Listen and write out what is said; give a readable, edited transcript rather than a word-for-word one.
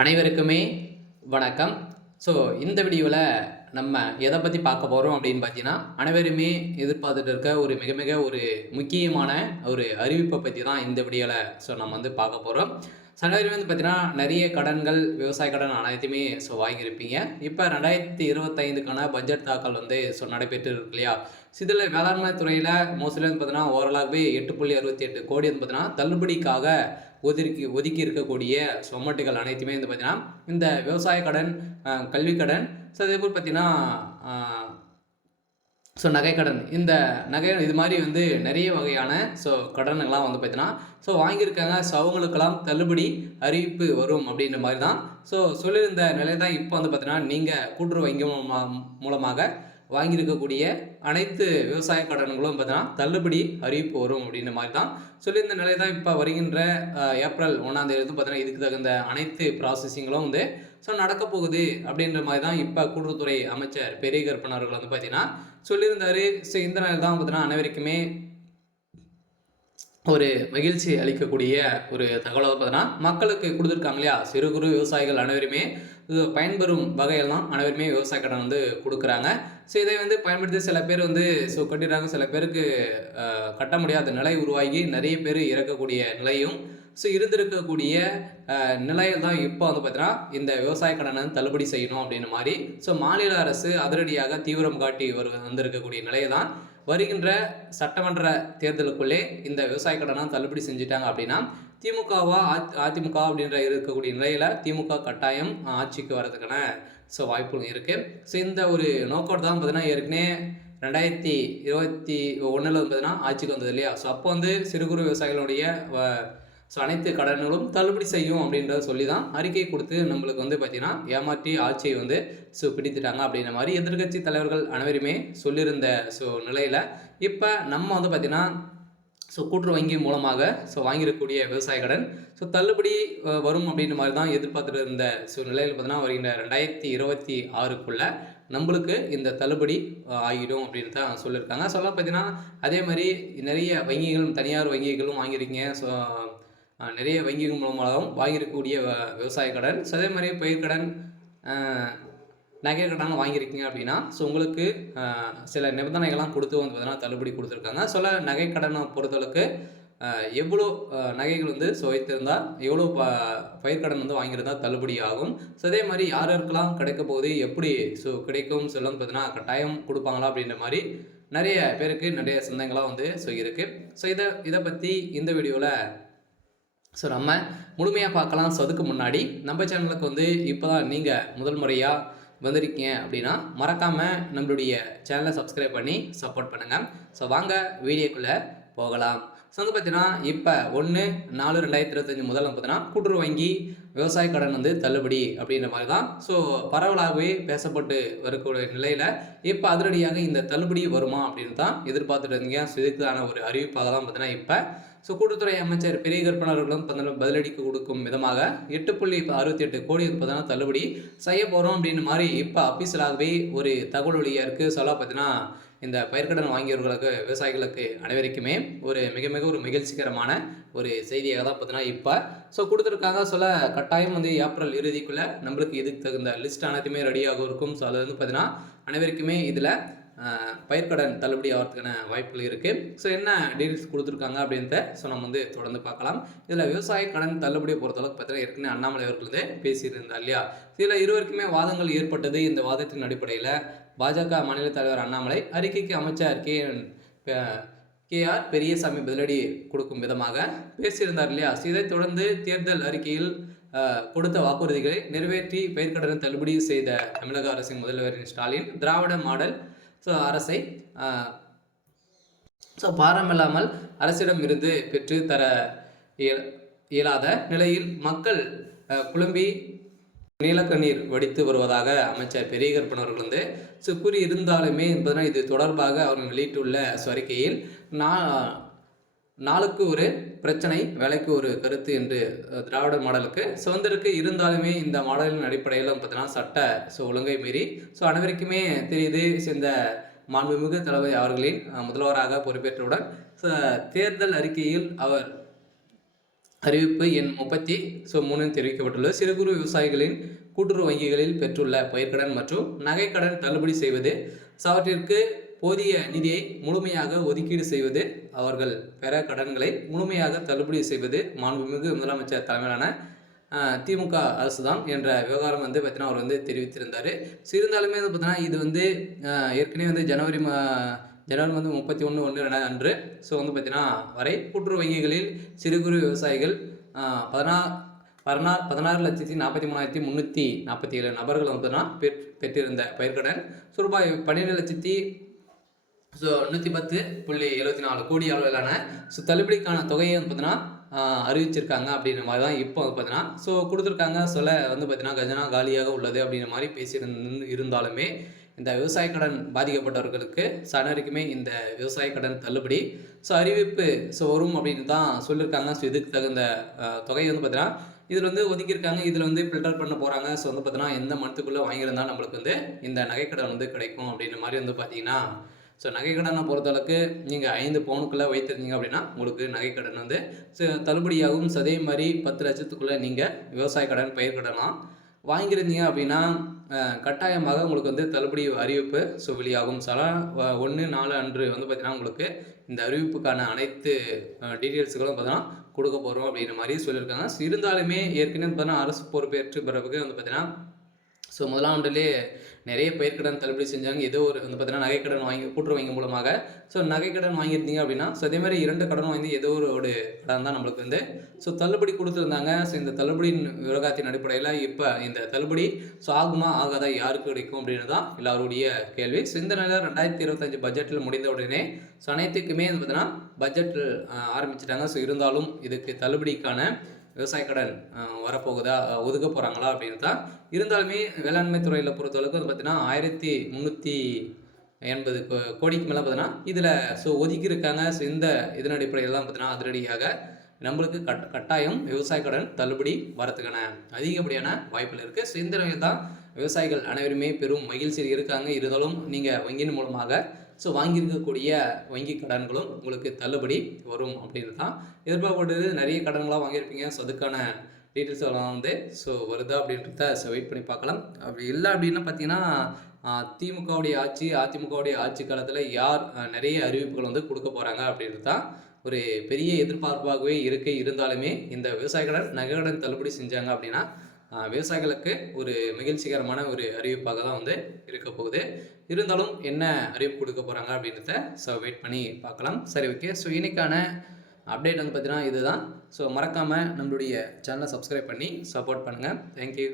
அனைவருக்குமே வணக்கம். ஸோ இந்த வீடியோவில் நம்ம எதை பற்றி பார்க்க போகிறோம் அப்படின்னு பார்த்தீங்கன்னா, அனைவருமே எதிர்பார்த்துட்டு இருக்க ஒரு மிக மிக ஒரு முக்கியமான ஒரு அறிவிப்பை பற்றி தான் இந்த வீடியோவில் நம்ம பார்க்க போகிறோம். அனைவருமே பார்த்தீங்கன்னா நிறைய கடன்கள், விவசாய கடன் அனைத்துமே வாங்கியிருப்பீங்க. இப்போ 2025க்கான பட்ஜெட் தாக்கல் நடைபெற்று இருக்கு இல்லையா? இதில் வேளாண்மை துறையில் மோஸ்ட்லி பார்த்தீங்கன்னா ஓரளவுவே 8.68 கோடி பார்த்தீங்கன்னா தள்ளுபடிக்காக ஒதுக்கி இருக்கக்கூடிய அமௌண்ட்டுகள் அனைத்துமே பார்த்தீங்கன்னா இந்த விவசாய கடன், கல்வி கடன், அதேபோல் பார்த்தீங்கன்னா நகைக்கடன், இந்த நகை இது மாதிரி நிறைய வகையான கடன்கள்லாம் பார்த்தீங்கன்னா வாங்கியிருக்காங்க. அவங்களுக்கெல்லாம் தள்ளுபடி அறிவிப்பு வரும் அப்படின்ற மாதிரி தான் சொல்லியிருந்த நிலை தான் இப்போ பார்த்தீங்கன்னா நீங்கள் கூட்டுறவு வங்கி மூலமாக வாங்கியிருக்கக்கூடிய அனைத்து விவசாய கடன்களும் பார்த்தீங்கன்னா தள்ளுபடி அறிவிப்பு வரும் அப்படின்ற மாதிரி தான் சொல்லியிருந்த நிலை தான் இப்போ வருகின்ற ஏப்ரல் 1ஆம் தேதி பார்த்தீங்கன்னா இதுக்கு தகுந்த அனைத்து ப்ராசஸிங்களும் நடக்க போகுது அப்படின்ற மாதிரி தான் இப்போ கூட்டுறவுத்துறை அமைச்சர் பெரிய கருப்பன் அவர்கள் பார்த்தீங்கன்னா சொல்லியிருந்தாரு. இந்த நிலை தான் பார்த்தீங்கன்னா அனைவருக்குமே ஒரு மகிழ்ச்சி அளிக்கக்கூடிய ஒரு தகவலாக பார்த்தீங்கன்னா மக்களுக்கு கொடுத்துருக்காங்க இல்லையா? சிறு குறு விவசாயிகள் அனைவருமே பயன்பெறும் வகையில் தான் அனைவருமே விவசாய கடன் கொடுக்குறாங்க. இதை பயன்படுத்தி சில பேர் கட்டிடுறாங்க. சில பேருக்கு கட்ட முடியாத நிலை உருவாகி நிறைய பேர் இறக்கக்கூடிய நிலையும் இருந்திருக்கக்கூடிய நிலையில் தான் இப்போ பார்த்தீங்கன்னா இந்த விவசாய கடனை தள்ளுபடி செய்யணும் அப்படின்ற மாதிரி மாநில அரசு அதிரடியாக தீவிரம் காட்டி வந்திருக்கக்கூடிய நிலையை தான் வருகின்ற சட்டமன்ற தேர்தலுக்குள்ளே இந்த விவசாய கடனை தள்ளுபடி செஞ்சுட்டாங்க அப்படின்னா திமுகவா அதிமுக அப்படின்ற இருக்கக்கூடிய நிலையில் திமுக கட்டாயம் ஆட்சிக்கு வர்றதுக்கான வாய்ப்புகள் இருக்குது. இந்த ஒரு நோக்கோடு தான் பார்த்தீங்கன்னா ஏற்கனவே 2021 பார்த்தீங்கன்னா ஆட்சிக்கு வந்தது இல்லையா? அப்போ சிறு குறு விவசாயிகளுடைய அனைத்து கடன்களும் தள்ளுபடி செய்யும் அப்படின்றத சொல்லி தான் அறிக்கை கொடுத்து நம்மளுக்கு பார்த்தீங்கன்னா ஏமாற்றி ஆட்சியை பிடித்துட்டாங்க அப்படின்ற மாதிரி எதிர்கட்சி தலைவர்கள் அனைவருமே சொல்லியிருந்த நிலையில் இப்போ நம்ம பார்த்தீங்கன்னா கூட்டுறவு வங்கி மூலமாக வாங்கியிருக்கக்கூடிய விவசாய கடன் தள்ளுபடி வரும் அப்படின்ற மாதிரி தான் எதிர்பார்த்துட்டு இருந்த நிலையில் பார்த்தீங்கன்னா வருகின்ற 2026க்குள்ள நம்மளுக்கு இந்த தள்ளுபடி ஆகிடும் அப்படின்னு தான் சொல்லியிருக்காங்க. பார்த்தீங்கன்னா அதே மாதிரி நிறைய வங்கிகளும் தனியார் வங்கிகளும் வாங்கியிருக்கீங்க. நிறைய வங்கிகள் மூலமாகவும் வாங்கியிருக்கக்கூடிய விவசாய கடன், அதே மாதிரி பயிர்க்கடன், நகை கடன் வாங்கியிருக்கீங்க அப்படின்னா உங்களுக்கு சில நிபந்தனைகள்லாம் கொடுத்து பார்த்தீங்கன்னா தள்ளுபடி கொடுத்துருக்காங்க. நகை கடனை பொறுத்தளவுக்கு எவ்வளோ நகைகள் வைத்திருந்தால் எவ்வளோ பயிர்க்கடன் வாங்கியிருந்தால் தள்ளுபடி ஆகும். அதே மாதிரி யார் யாருக்கெல்லாம் கிடைக்க போகுது, எப்படி கிடைக்கும் சொல்லலாம் பார்த்தீங்கன்னா கட்டாயம் கொடுப்பாங்களா அப்படின்ற மாதிரி நிறைய பேருக்கு நிறைய சந்தேகங்களாக இருக்குது. இதை பற்றி இந்த வீடியோவில் நம்ம முழுமையாக பார்க்கலாம். அதுக்கு முன்னாடி நம்ம சேனலுக்கு இப்போ தான் நீங்கள் முதல் முறையாக வந்திருக்கீங்க அப்படின்னா மறக்காமல் நம்மளுடைய சேனலை சப்ஸ்கிரைப் பண்ணி சப்போர்ட் பண்ணுங்கள். வாங்க வீடியோக்குள்ளே போகலாம். பார்த்தீங்கன்னா இப்போ 1/4/2025 முதல்ல பார்த்தீங்கன்னா கூட்டுறவு வங்கி விவசாய கடன் தள்ளுபடி அப்படின்ற மாதிரி தான் பரவலாகவே பேசப்பட்டு வரக்கூடிய நிலையில் இப்போ அதிரடியாக இந்த தள்ளுபடி வருமா அப்படின்னு தான் எதிர்பார்த்துட்டு இருந்தீங்க. இதுக்கான ஒரு அறிவிப்பாக தான் பார்த்தீங்கன்னா இப்போ கூட்டுத்துறை அமைச்சர் பெரிய கருப்பன் அவர்களும் பதிலடிக்கு கொடுக்கும் விதமாக 8.68 கோடி பார்த்தீங்கன்னா தள்ளுபடி செய்ய போகிறோம் அப்படின்னு மாதிரி இப்போ அபிஷியலாகவே ஒரு தகவல் வழியாக இருக்குது. பார்த்தீங்கன்னா இந்த பயிர்க்கடன் வாங்கியவர்களுக்கு, விவசாயிகளுக்கு அனைவருக்குமே ஒரு மிக மிக ஒரு மகிழ்ச்சிகரமான ஒரு செய்தியாக தான் பார்த்தீங்கன்னா இப்போ கொடுத்துருக்காங்க. கட்டாயம் ஏப்ரல் இறுதிக்குள்ளே நம்மளுக்கு இதுக்கு தகுந்த லிஸ்ட் அனைத்துமே ரெடியாக இருக்கும். அது பார்த்தீங்கன்னா அனைவருக்குமே இதில் பயிர்க்கடன் தள்ளுபடி ஆகிறதுக்கான வாய்ப்புகள் இருக்குது. என்ன டீல்ஸ் கொடுத்துருக்காங்க அப்படின்றத நம்ம தொடர்ந்து பார்க்கலாம். இதில் விவசாய கடன் தள்ளுபடியை பொறுத்தளவுக்கு பார்த்தீங்கன்னா ஏற்கனவே அண்ணாமலை அவர்கள் பேசியிருந்தார் இல்லையா? இதில் இருவருக்குமே வாதங்கள் ஏற்பட்டது. இந்த வாதத்தின் அடிப்படையில் பாஜக மாநில தலைவர் அண்ணாமலை அறிக்கைக்கு அமைச்சர் KR பெரியசாமி பதிலடி கொடுக்கும் விதமாக பேசியிருந்தார் இல்லையா? இதைத் தொடர்ந்து தேர்தல் அறிக்கையில் கொடுத்த வாக்குறுதிகளை நிறைவேற்றி பயிர்க்கடனை தள்ளுபடி செய்த தமிழக அரசின் முதல்வரின் ஸ்டாலின் திராவிட மாடல் அரசை பாரமில்லாமல் அரசிடம் இருந்து பெற்று தர இயலாத நிலையில் மக்கள் குழம்பி நீலக்கண்ணீர் வடித்து வருவதாக அமைச்சர் பெரிய கருப்பன் அவர்கள் கூறியிருந்தாலுமே என்பதனால் இது தொடர்பாக அவர்கள் வெளியிட்டுள்ள அறிக்கையில் நாளுக்கு ஒரு பிரச்சனை, வேலைக்கு ஒரு கருத்து என்று திராவிட மாடலுக்கு சுதந்திரக்கு இருந்தாலுமே இந்த மாடலின் அடிப்படையில் பார்த்தீங்கன்னா சட்ட ஒழுங்கை மீறி அனைவருக்குமே தெரியுது. இந்த மாண்புமிகு தளபதி அவர்களின் முதல்வராக பொறுப்பேற்றவுடன் தேர்தல் அறிக்கையில் அவர் அறிவிப்பு எண் 33 தெரிவிக்கப்பட்டுள்ளது. சிறு குறு விவசாயிகளின் கூட்டுறவு வங்கிகளில் பெற்றுள்ள பயிர்க்கடன் மற்றும் நகைக்கடன் தள்ளுபடி செய்வது, அவற்றிற்கு போதிய நிதியை முழுமையாக ஒதுக்கீடு செய்வது, அவர்கள் பெற கடன்களை முழுமையாக தள்ளுபடி செய்வது மாண்புமிகு முதலமைச்சர் தலைமையிலான திமுக அரசு தான் என்ற விவகாரம் வந்து பார்த்தீங்கன்னா அவர் வந்து தெரிவித்திருந்தார். ஸோ இருந்தாலுமே வந்து பார்த்தீங்கன்னா இது வந்து ஏற்கனவே வந்து ஜனவரி வந்து 31/1 அன்று ஸோ வந்து பார்த்தீங்கன்னா வரை கூட்டுறவு வங்கிகளில் சிறு குறு விவசாயிகள் 16,43,347 நபர்கள் வந்து பெற்றிருந்த பயிர்க்கடன் ரூபாய் 12,110.74 கோடி அளவிலான தள்ளுபடிக்கான தொகையை வந்து பார்த்தீங்கன்னா அறிவிச்சிருக்காங்க அப்படின்ற மாதிரி தான் இப்போ வந்து பார்த்தீங்கன்னா கொடுத்துருக்காங்க. சொல்ல வந்து பார்த்தீங்கன்னா கஜனா காலியாக உள்ளது அப்படின்ற மாதிரி இருந்தாலுமே இந்த விவசாய கடன் பாதிக்கப்பட்டவர்களுக்கு அனைவருக்குமே இந்த விவசாய கடன் தள்ளுபடி அறிவிப்பு வரும் அப்படின்னு தான் சொல்லியிருக்காங்க. இதுக்கு தகுந்த தொகை வந்து பார்த்தீங்கன்னா இதில் வந்து ஒதுக்கியிருக்காங்க. இதில் வந்து ஃபில்டர் பண்ண போகிறாங்க. வந்து பார்த்தீங்கன்னா எந்த மந்த்துக்குள்ளே வாங்கியிருந்தால் நம்மளுக்கு வந்து இந்த நகைக்கடன் வந்து கிடைக்கும் அப்படின்ற மாதிரி வந்து பார்த்தீங்கன்னா நகைக்கடனை பொறுத்தளவுக்கு நீங்கள் 5 பவுனுக்குள்ளே வைத்திருந்தீங்க அப்படின்னா உங்களுக்கு நகைக்கடன் வந்து தள்ளுபடியாகும். அதே மாதிரி 10 லட்சத்துக்குள்ளே நீங்கள் விவசாய கடன் பயிர்க்கடலாம் வாங்கியிருந்தீங்க அப்படின்னா கட்டாயமாக உங்களுக்கு வந்து தள்ளுபடி அறிவிப்பு வெளியாகும். 1/4 அன்று வந்து பார்த்தீங்கன்னா உங்களுக்கு இந்த அறிவிப்புக்கான அனைத்து டீட்டெயில்ஸுகளும் பார்த்தீங்கன்னா கொடுக்க போகிறோம் அப்படின்ற மாதிரி சொல்லியிருக்காங்க. இருந்தாலுமே ஏற்கனவே பார்த்தீங்கன்னா அரசு பொறுப்பேற்ற பிறகு வந்து பார்த்தீங்கன்னா முதலாம் ஆண்டுலேயே நிறைய பயிர்க்கடன் தள்ளுபடி செஞ்சாங்க. ஏதோ ஒரு வந்து பார்த்தீங்கன்னா நகைக்கடன் வாங்கி கூட்டுறவு வங்கி மூலமாக நகைக்கடன் வாங்கியிருந்தீங்க அப்படின்னா அதே மாதிரி 2 கடன் வாங்கி ஏதோ ஒரு கடன் தான் நம்மளுக்கு வந்து தள்ளுபடி கொடுத்துருந்தாங்க. இந்த தள்ளுபடியின் விவகாரத்தின் அடிப்படையில் இப்போ இந்த தள்ளுபடி ஆகுமா ஆகாதா யாருக்கு கிடைக்கும் அப்படின்னு தான் எல்லாருடைய கேள்வி. இந்த நிலையில் 2025 பட்ஜெட்டில் முடிந்த உடனே அனைத்துக்குமே வந்து பார்த்தீங்கன்னா பட்ஜெட் ஆரம்பிச்சிட்டாங்க. இருந்தாலும் இதுக்கு தள்ளுபடிக்கான விவசாய கடன் வரப்போகுதா ஒதுக்க போகிறாங்களா அப்படின்னு தான். இருந்தாலுமே வேளாண்மை துறையில் பொறுத்தளவுக்கு வந்து பார்த்தீங்கன்னா 1380 கோடிக்கு மேலே பார்த்தீங்கன்னா இதில் ஒதுக்கியிருக்காங்க. இந்த இதன் அடிப்படையில் தான் பார்த்தீங்கன்னா அதிரடியாக நம்மளுக்கு கட்டாயம் விவசாய கடன் தள்ளுபடி வரத்துக்கான அதிகப்படியான வாய்ப்புகள் இருக்குது. இந்த நிலையில் தான் விவசாயிகள் அனைவருமே பெரும் மகிழ்ச்சியில் இருக்காங்க. இருந்தாலும் நீங்கள் வங்கியின் மூலமாக வாங்கியிருக்கக்கூடிய வங்கி கடன்களும் உங்களுக்கு தள்ளுபடி வரும் அப்படின்னு தான் எதிர்பார்க்கப்படுது. நிறைய கடன்களாக வாங்கியிருப்பீங்க. அதுக்கான டீட்டெயில்ஸ் எல்லாம் வந்து வருதா அப்படின்றத வெயிட் பண்ணி பார்க்கலாம். அப்படி இல்லை அப்படின்னா பார்த்தீங்கன்னா திமுகவுடைய ஆட்சி அதிமுகவுடைய ஆட்சி காலத்தில் யார் நிறைய அறிவிப்புகள் வந்து கொடுக்க போகிறாங்க அப்படின்றது தான் ஒரு பெரிய எதிர்பார்ப்பாகவே இருந்தாலுமே இந்த விவசாய கடன் நகை கடன் தள்ளுபடி செஞ்சாங்க அப்படின்னா விவசாயிகளுக்கு ஒரு மகிழ்ச்சிகரமான ஒரு அறிவிப்பாக தான் வந்து இருக்க போகுது. இருந்தாலும் என்ன அறிவிப்பு கொடுக்க போகிறாங்க அப்படின்றத வெயிட் பண்ணி பார்க்கலாம். சரி, ஓகே. இன்னைக்கான அப்டேட் வந்து பார்த்தீங்கன்னா இதுதான். மறக்காமல் நம்மளுடைய சேனலை சப்ஸ்கிரைப் பண்ணி சப்போர்ட் பண்ணுங்கள். தேங்க்யூ.